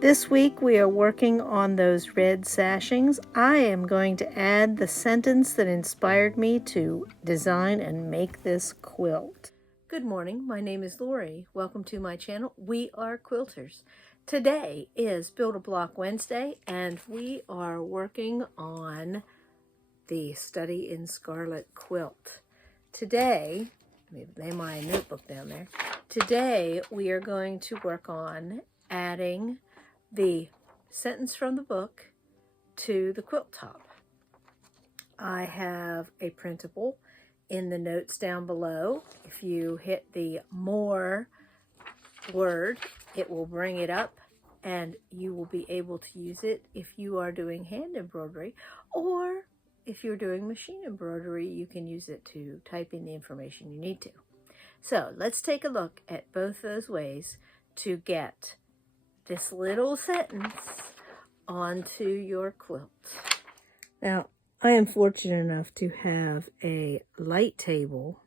This week we are working on those red sashings. I am going to add the sentence that inspired me to design and make this quilt. Good morning, my name is Lorrie. Welcome to my channel. We are quilters. Today is Build a Block Wednesday and we are working on the Study in Scarlet quilt. Today, let me lay my notebook down there. Today we are going to work on adding the sentence from the book to the quilt top. I have a printable in the notes down below. If you hit the more word, it will bring it up and you will be able to use it if you are doing hand embroidery, or if you're doing machine embroidery, you can use it to type in the information you need to. So let's take a look at both those ways to get this little sentence onto your quilt. Now, I am fortunate enough to have a light table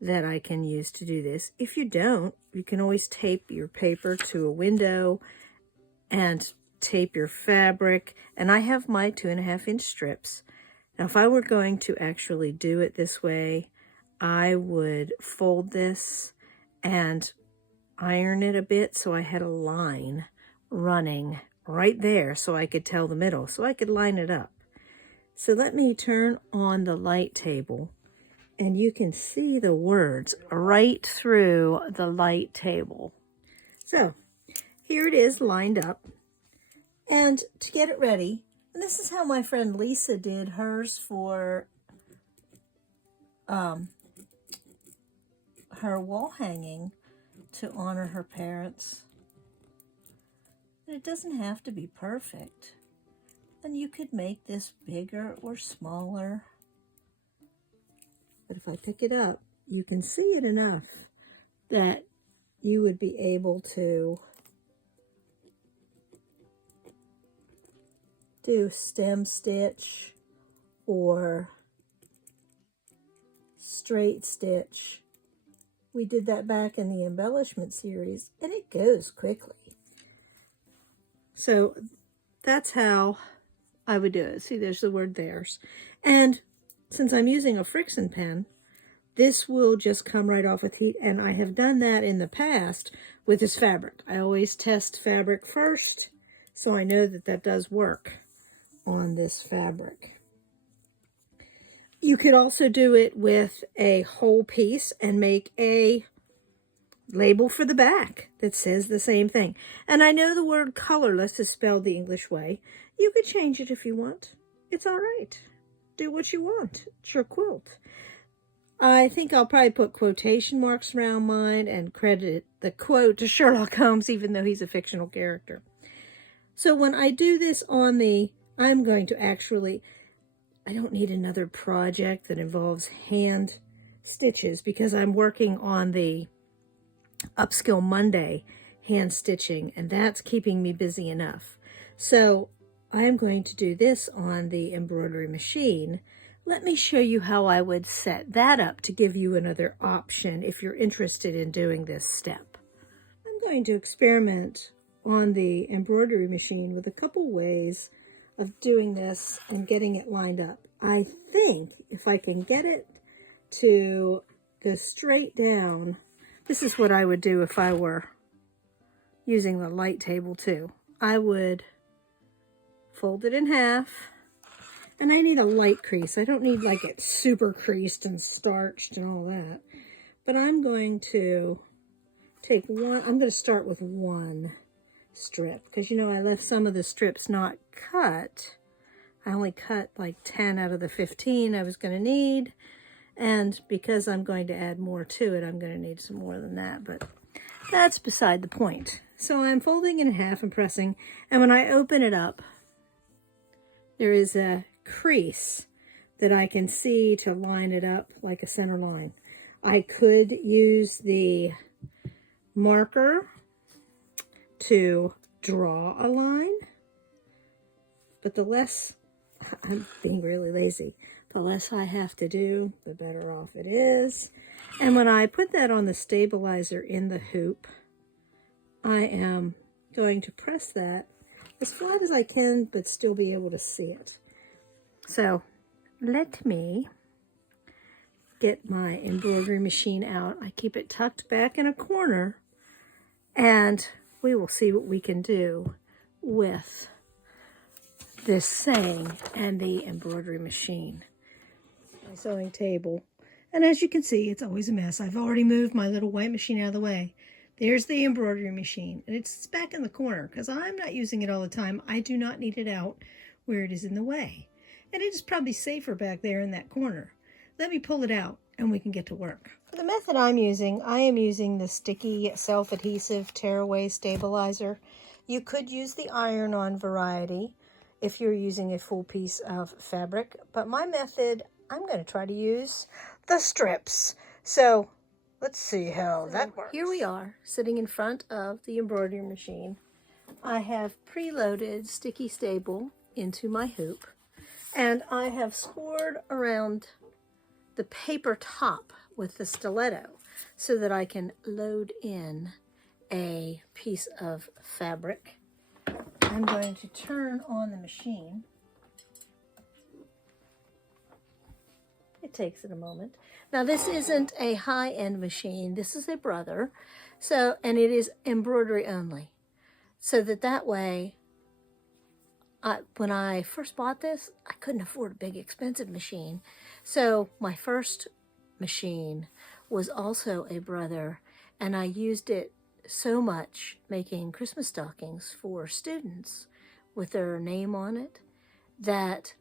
that I can use to do this. If you don't, you can always tape your paper to a window and tape your fabric. And I have my 2.5-inch strips. Now, if I were going to actually do it this way, I would fold this and iron it a bit so I had a line running right there so I could tell the middle, so I could line it up. So let me turn on the light table and you can see the words right through the light table. So here it is lined up, and to get it ready, and this is how my friend Lisa did hers for her wall hanging to honor her parents. And it doesn't have to be perfect. And you could make this bigger or smaller. But if I pick it up, you can see it enough that you would be able to do stem stitch or straight stitch. We did that back in the embellishment series, and it goes quickly. So that's how I would do it. See, there's the word theirs. And since I'm using a friction pen, this will just come right off with heat. And I have done that in the past with this fabric. I always test fabric first, so I know that that does work on this fabric. You could also do it with a whole piece and make a label for the back that says the same thing. And I know the word colorless is spelled the English way. You could change it if you want. It's all right. Do what you want. It's your quilt. I think I'll probably put quotation marks around mine and credit the quote to Sherlock Holmes, even though he's a fictional character. So when I do this on I'm going to actually, I don't need another project that involves hand stitches because I'm working on the Upskill Monday hand stitching, and that's keeping me busy enough. So I'm going to do this on the embroidery machine. Let me show you how I would set that up to give you another option if you're interested in doing this step. I'm going to experiment on the embroidery machine with a couple ways of doing this and getting it lined up. I think if I can get it to go straight down, this is what I would do if I were using the light table too. I would fold it in half, and I need a light crease. I don't need like it super creased and starched and all that. But I'm going to take one, I'm going to start with one strip because, you know, I left some of the strips not cut. I only cut like 10 out of the 15 I was going to need. And because I'm going to add more to it, I'm going to need some more than that. But that's beside the point. So I'm folding in half and pressing. And when I open it up, there is a crease that I can see to line it up like a center line. I could use the marker to draw a line, but the less, I'm being really lazy, the less I have to do, the better off it is. And when I put that on the stabilizer in the hoop, I am going to press that as flat as I can, but still be able to see it. So let me get my embroidery machine out. I keep it tucked back in a corner, and we will see what we can do with this saying and the embroidery machine. My sewing table. And as you can see, it's always a mess. I've already moved my little white machine out of the way. There's the embroidery machine, and it's back in the corner because I'm not using it all the time. I do not need it out where it is in the way. And it is probably safer back there in that corner. Let me pull it out and we can get to work. For the method I'm using, I am using the sticky self-adhesive tearaway stabilizer. You could use the iron-on variety if you're using a full piece of fabric, but my method, I'm going to try to use the strips. So let's see how that works. Here we are, sitting in front of the embroidery machine. I have preloaded sticky stable into my hoop, and I have scored around the paper top with the stiletto so that I can load in a piece of fabric. I'm going to turn on the machine. It takes it a moment. Now this isn't a high-end machine. This is a brother. And it is embroidery only. So that way, when I first bought this, I couldn't afford a big expensive machine. So my first machine was also a brother, and I used it so much making Christmas stockings for students with their name on it that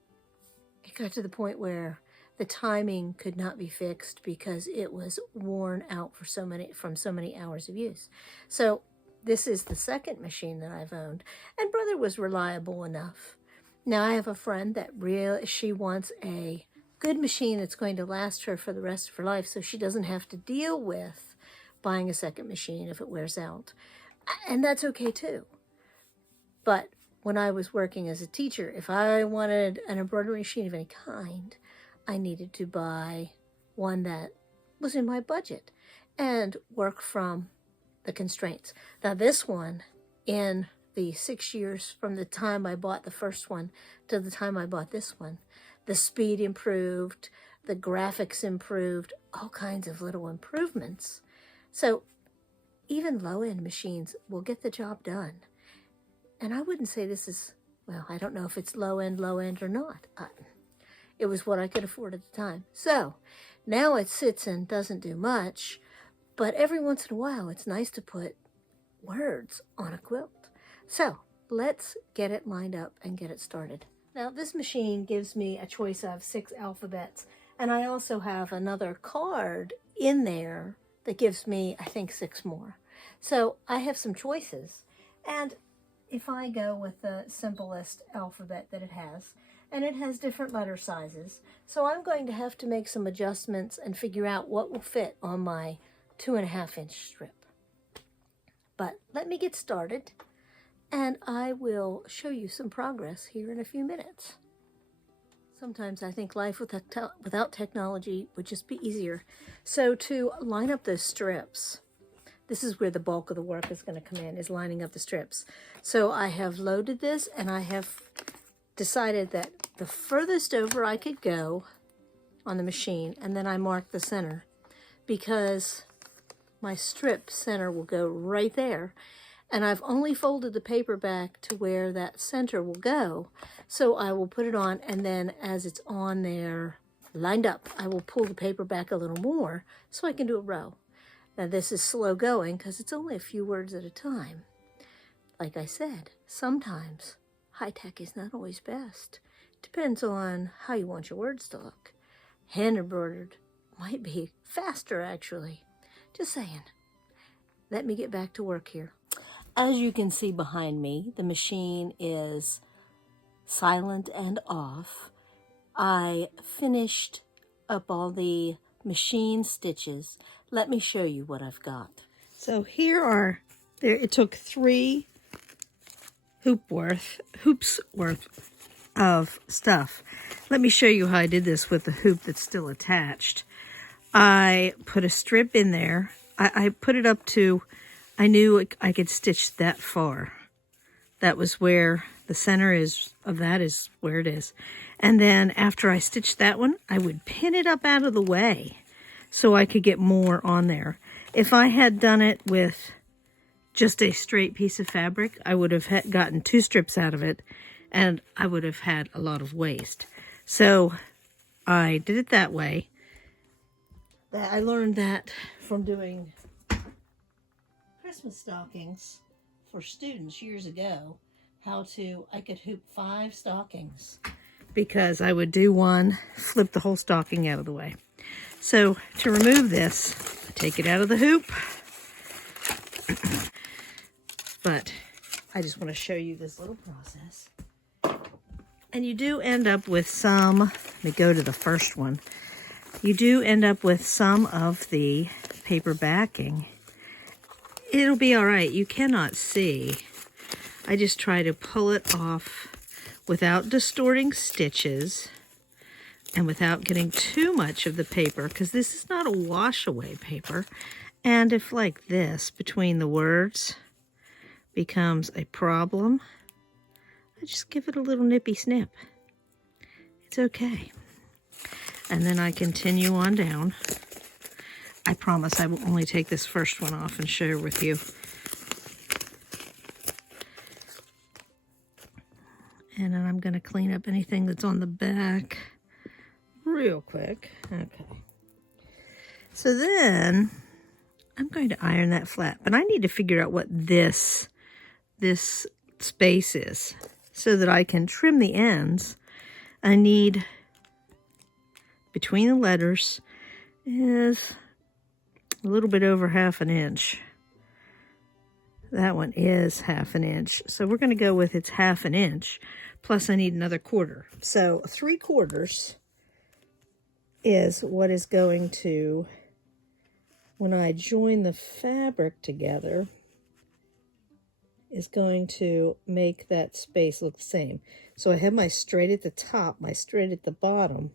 it got to the point where the timing could not be fixed because it was worn out from so many hours of use. So this is the second machine that I've owned, and brother was reliable enough. Now I have a friend that she wants a good machine that's going to last her for the rest of her life, so she doesn't have to deal with buying a second machine if it wears out. And that's okay too. But when I was working as a teacher, if I wanted an embroidery machine of any kind, I needed to buy one that was in my budget and work from the constraints. Now this one, in the 6 years from the time I bought the first one to the time I bought this one, the speed improved, the graphics improved, all kinds of little improvements. So even low-end machines will get the job done. And I wouldn't say this is, well, I don't know if it's low-end or not. It was what I could afford at the time. So now it sits and doesn't do much, but every once in a while it's nice to put words on a quilt. So let's get it lined up and get it started. Now this machine gives me a choice of 6 alphabets, and I also have another card in there that gives me, I think, 6 more. So I have some choices. And if I go with the simplest alphabet that it has, and it has different letter sizes, so I'm going to have to make some adjustments and figure out what will fit on my 2.5-inch strip. But let me get started, and I will show you some progress here in a few minutes. Sometimes I think life without technology would just be easier. So to line up those strips, this is where the bulk of the work is going to come in, is lining up the strips. So I have loaded this, and I have decided that the furthest over I could go on the machine, and then I mark the center, because my strip center will go right there. And I've only folded the paper back to where that center will go. So I will put it on, and then as it's on there lined up, I will pull the paper back a little more so I can do a row. Now this is slow going because it's only a few words at a time. Like I said, sometimes high tech is not always best. Depends on how you want your words to look. Hand embroidered might be faster, actually. Just saying. Let me get back to work here. As you can see behind me, the machine is silent and off. I finished up all the machine stitches. Let me show you what I've got. So it took 3 hoops worth of stuff. Let me show you how I did this with the hoop that's still attached. I put a strip in there. I put it up to, I knew I could stitch that far. That was where the center is of that is where it is. And then after I stitched that one, I would pin it up out of the way so I could get more on there. If I had done it with just a straight piece of fabric, I would have gotten 2 strips out of it, and I would have had a lot of waste. So I did it that way. I learned that from doing Christmas stockings for students years ago, I could hoop 5 stockings because I would do one, flip the whole stocking out of the way. So to remove this, I take it out of the hoop. But I just want to show you this little process. And you do end up with some, let me go to the first one. You do end up with some of the paper backing. It'll be all right. You cannot see. I just try to pull it off without distorting stitches and without getting too much of the paper, because this is not a wash away paper. And if like this, between the words, becomes a problem, I just give it a little nippy snip. It's okay. And then I continue on down. I promise I will only take this first one off and share with you. And then I'm going to clean up anything that's on the back real quick. Okay. So then I'm going to iron that flat, but I need to figure out what this space is so that I can trim the ends. I need, between the letters, is a little bit over 1/2 inch. That one is 1/2 inch. So we're going to go with it's 1/2 inch, plus I need another 1/4. So 3/4 is what is going to, when I join the fabric together, is going to make that space look the same. So I have my straight at the top, my straight at the bottom,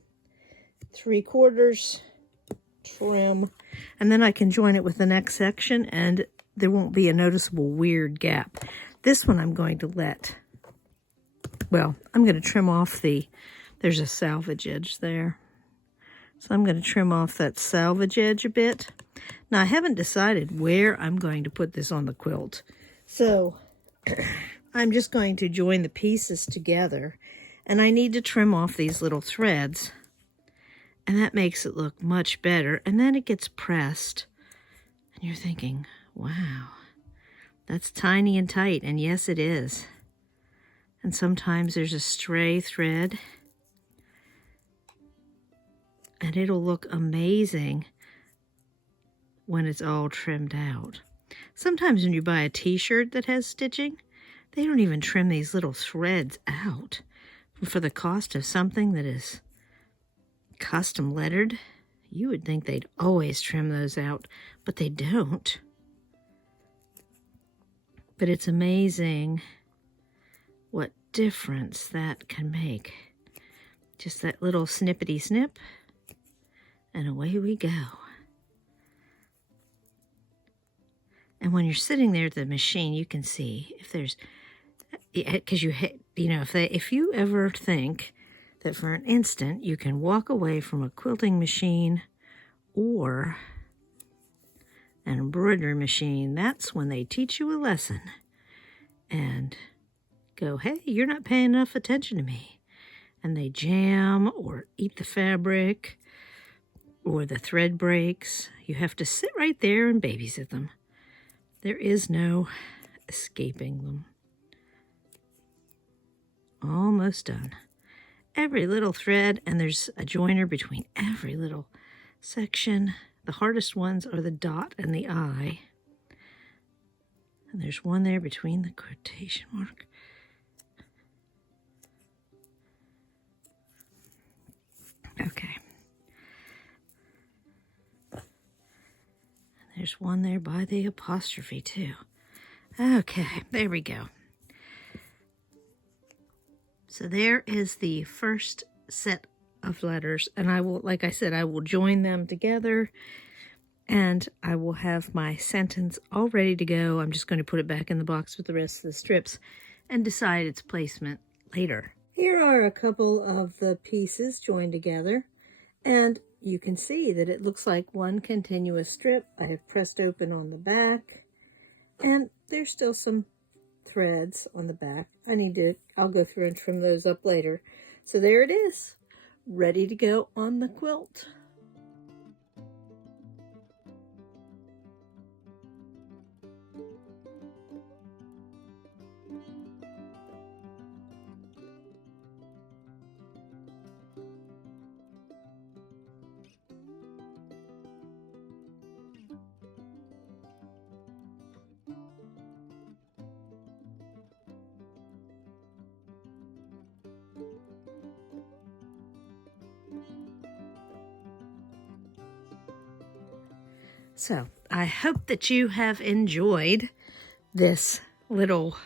3/4 trim, and then I can join it with the next section and there won't be a noticeable weird gap. This one I'm going to I'm going to trim off there's a salvage edge there. So I'm going to trim off that salvage edge a bit. Now I haven't decided where I'm going to put this on the quilt. So I'm just going to join the pieces together, and I need to trim off these little threads, and that makes it look much better. And then it gets pressed, and you're thinking, wow, that's tiny and tight, and yes, it is. And sometimes there's a stray thread, and it'll look amazing when it's all trimmed out. Sometimes when you buy a t-shirt that has stitching, they don't even trim these little threads out. For the cost of something that is custom lettered, you would think they'd always trim those out, but they don't. But it's amazing what difference that can make. Just that little snippety snip, and away we go. And when you're sitting there at the machine, you can see if there's, because if you ever think that for an instant you can walk away from a quilting machine or an embroidery machine, that's when they teach you a lesson and go, hey, you're not paying enough attention to me. And they jam or eat the fabric or the thread breaks. You have to sit right there and babysit them. There is no escaping them. Almost done. Every little thread, and there's a joiner between every little section. The hardest ones are the dot and the eye. And there's one there between the quotation mark. Okay. There's one there by the apostrophe too. Okay, there we go. So there is the first set of letters, and I will, like I said, I will join them together, and I will have my sentence all ready to go. I'm just going to put it back in the box with the rest of the strips, and decide its placement later. Here are a couple of the pieces joined together, and you can see that it looks like one continuous strip. I have pressed open on the back, and there's still some threads on the back. I'll go through and trim those up later. So there it is, ready to go on the quilt. So I hope that you have enjoyed this little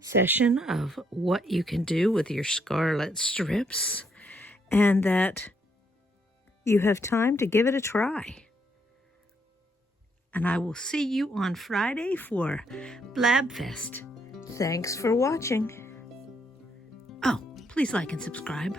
session of what you can do with your Scarlet strips, and that you have time to give it a try. And I will see you on Friday for Blabfest. Thanks for watching. Oh, please like and subscribe.